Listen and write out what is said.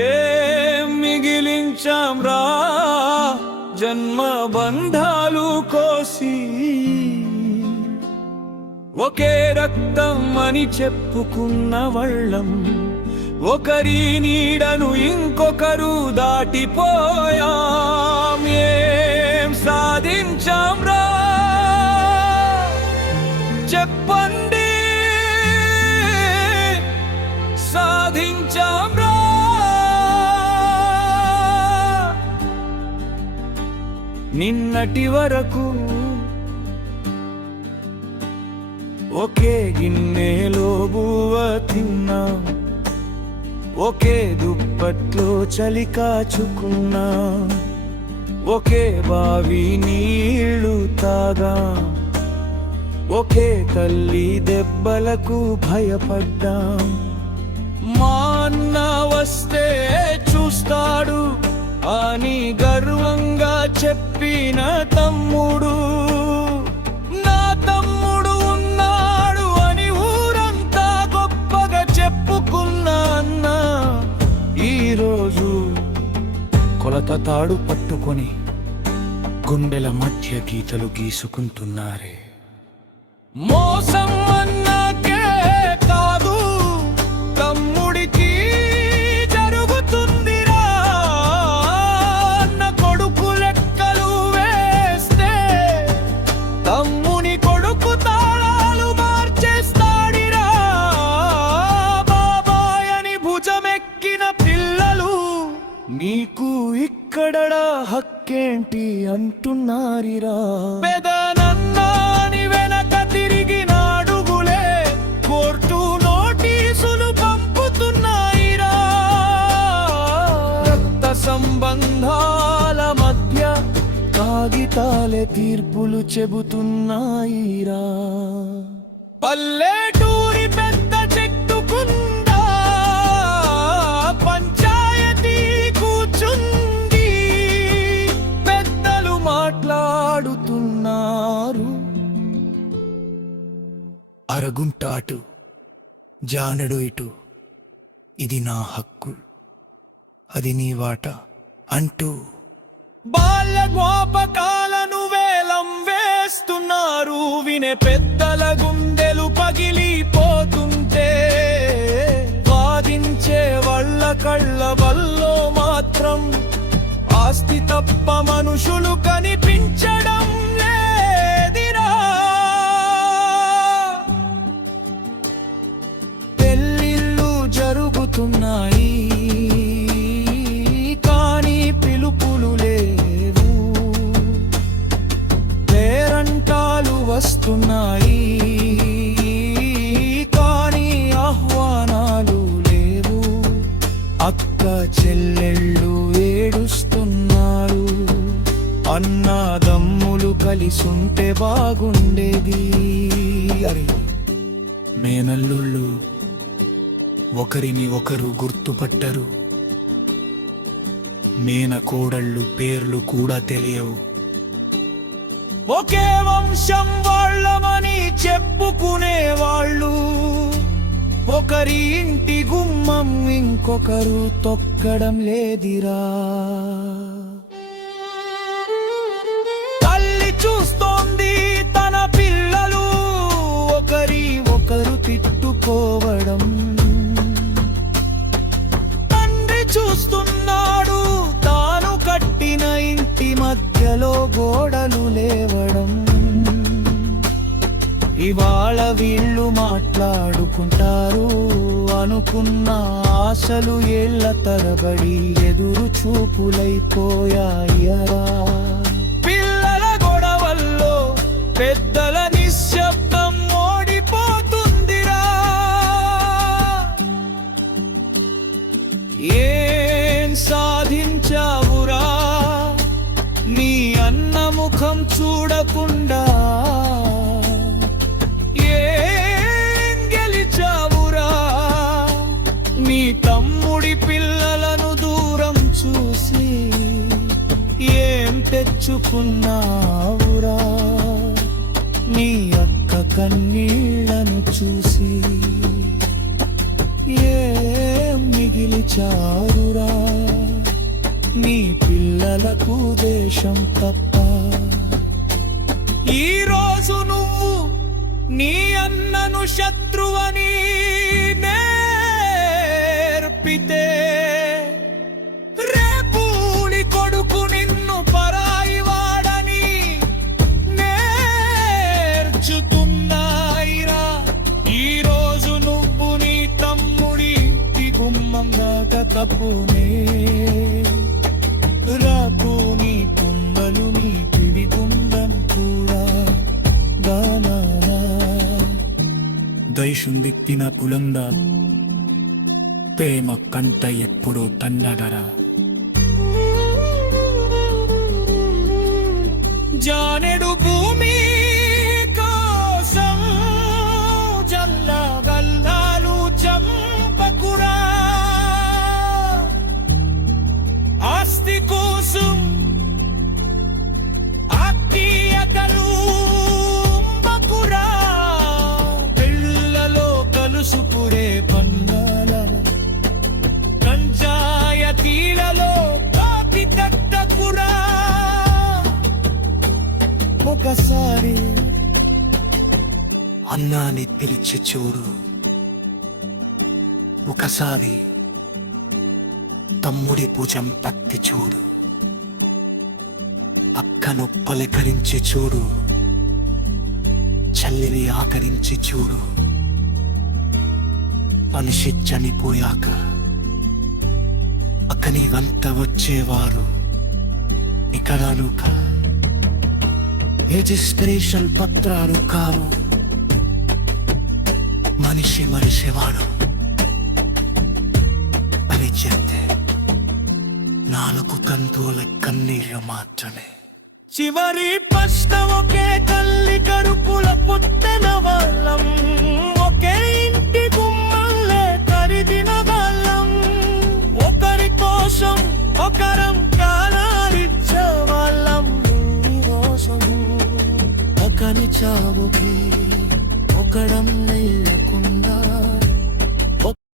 ఏం మిగిలించాంరా జన్మ బంధాలు కోసి, ఒకే రక్తం అని చెప్పుకున్న వాళ్ళం ఒకరి నీడను ఇంకొకరు దాటిపోయాం. ఏం సాధించాంరా చెప్పండి, సాధించాంరా? నిన్నటి వరకు ఒకే గిన్నెలో బువ్వ తిన్నాం, ఒకే దుప్పట్లో చలి కాచుకున్నా, ఒకే బావి నీళ్లు తాగా, ఒకే తల్లి దెబ్బలకు భయపడ్డాం. మా అన్న వస్తే చూస్తాడు అని గర్వంగా చెప్పిన తమ్ముడు, నా తమ్ముడు ఉన్నాడు అని ఊరంతా గొప్పగా చెప్పుకున్న అన్న ఈరోజు కొలత తాడు పట్టుకొని గుండెల మధ్య గీతలు గీసుకుంటున్నారే. మోసం అన్నాకే కాదు తమ్ముడికి జరుగుతుందిరా, అన్న కొడుకు లెక్కలు వేస్తే తమ్ముని కొడుకు తాళాలు మార్చేస్తాడిరా. బాబాయ్ అని భుజమెక్కిన పిల్లలు నీకు ఇక్కడడా హక్కేంటి అంటున్నారిరా. పెదనన్నాని వెనక తిరిగిన అడుగులే కోర్టు నోటీసులు పంపుతున్నాయిరా. రక్త సంబంధాల మధ్య కాగితాలే తీర్పులు చెబుతున్నాయిరా. పల్లెటూరి పెద్ద చెట్టుకుందా పంచాయతీ కూర్చుంది, పెద్దలు మాట్లాడుతున్నారు. అరగుంట అటు జానడు ఇటు, ఇది నా హక్కు అది నీ వాట అంటూ బాల్య జ్ఞాపకాలను వేలం వేస్తున్నారు. వినే పెద్దల గుండెలు పగిలిపోతుంటే వాదించే వాళ్ళ కళ్ళ వల్లో మాత్రం ఆస్తి తప్ప మనుషులు కనిపించడం లేదిరా. పెళ్ళిళ్ళు జరుగుతున్నాయి కానీ పిలుపులు లేవు, పేరంటాలు వస్తున్నాయి కానీ ఆహ్వానాలు లేవు, అక్క చెల్లెళ్ళు ఏడుస్తున్నారు, అన్నదమ్ములు కలిసుంటే బాగుండేది. అరే మేనల్లుళ్ళు ఒకరిని ఒకరు గుర్తుపట్టరు, మేనకోడళ్ళు పేర్లు కూడా తెలియవు. ఒకే వంశం వాళ్ళమని చెప్పుకునేవాళ్ళు ఒకరి ఇంటి గుమ్మం ఇంకొకరు తొక్కడం లేదిరా. తల్లి చూస్తోంది తన పిల్లలు ఒకరి ఒకరు తిట్టుకోవడం, తండ్రి చూస్తున్నాడు తాను కట్టిన ఇంటి మధ్యలో గోడలు లేవడం. ఇవాళ వీళ్ళు మాట్లాడుకుంటారు అనుకున్న ఆశలు ఏళ్ల తరబడి ఎదురు చూపులైపోయాయరా. పిల్లల గొడవల్లో పెద్దల నిశ్శబ్దం ఓడిపోతుందిరా. ఏం సాధించావురా నీ అన్న ముఖం చూడకుండా, ఏం గెలిచావురా నీ తమ్ముడి పిల్లలను దూరం చూసి, ఏం తెచ్చుకున్నావురా నీ అక్క కన్నీళ్లను చూసి, ఏం మిగిలిచారురా నీ పిల్లలకు దేశం తప్ప. ఈ రోజు నువ్వు నీ అన్నను శత్రువని నేర్పితే రేపూడి కొడుకు నిన్ను పరాయి వాడని నేర్చుతున్నాయిరా. ఈ రోజు నువ్వు నీ తమ్ముడి గుమ్మం దాకా తప్పునే రాకు నీ కుండలు నీ పిడి కుందం కూడా గానా దైషుం దిక్కిన కులంద ప్రేమ కంట ఎప్పుడు తన్నగరా. జానెడు భూమి కోసం జల్ల గల్లాలు చంపకురా. ఆస్తి కోసం ఆత్మీయతలు మకురా. పిల్లలో కలుసుకురే పన్నాల పంచాయతీలలో కాపి తట్టకురా. ఒకసారి అన్నాని పిలిచి చూడు, ఒకసారి తమ్ముడి భుజం పట్టి చూడు, అక్కను పలకరించి చూడు, చెల్లిని ఆకరించి చూడు. మనిషి చనిపోయాక అక్కని వంట వచ్చేవారు ఇకరాలు రిజిస్ట్రేషన్ పత్రాలు కావు. మనిషి మరిసేవాడు అని చెప్తే 4 తంతువుల కన్నీరు మాత్రమే. చివరి ప్రశ్న ఒకే తల్లి కడుపుల పుట్టిన వాళ్ళం, ఒకే ఇంటి గుమ్మల్లే ఖరీదిన వాళ్ళం. ఒకరి కోసం ఒకరం కాలాలిచ్చే వాళ్ళం. కోసం ఒకని చావుకి ఒకడం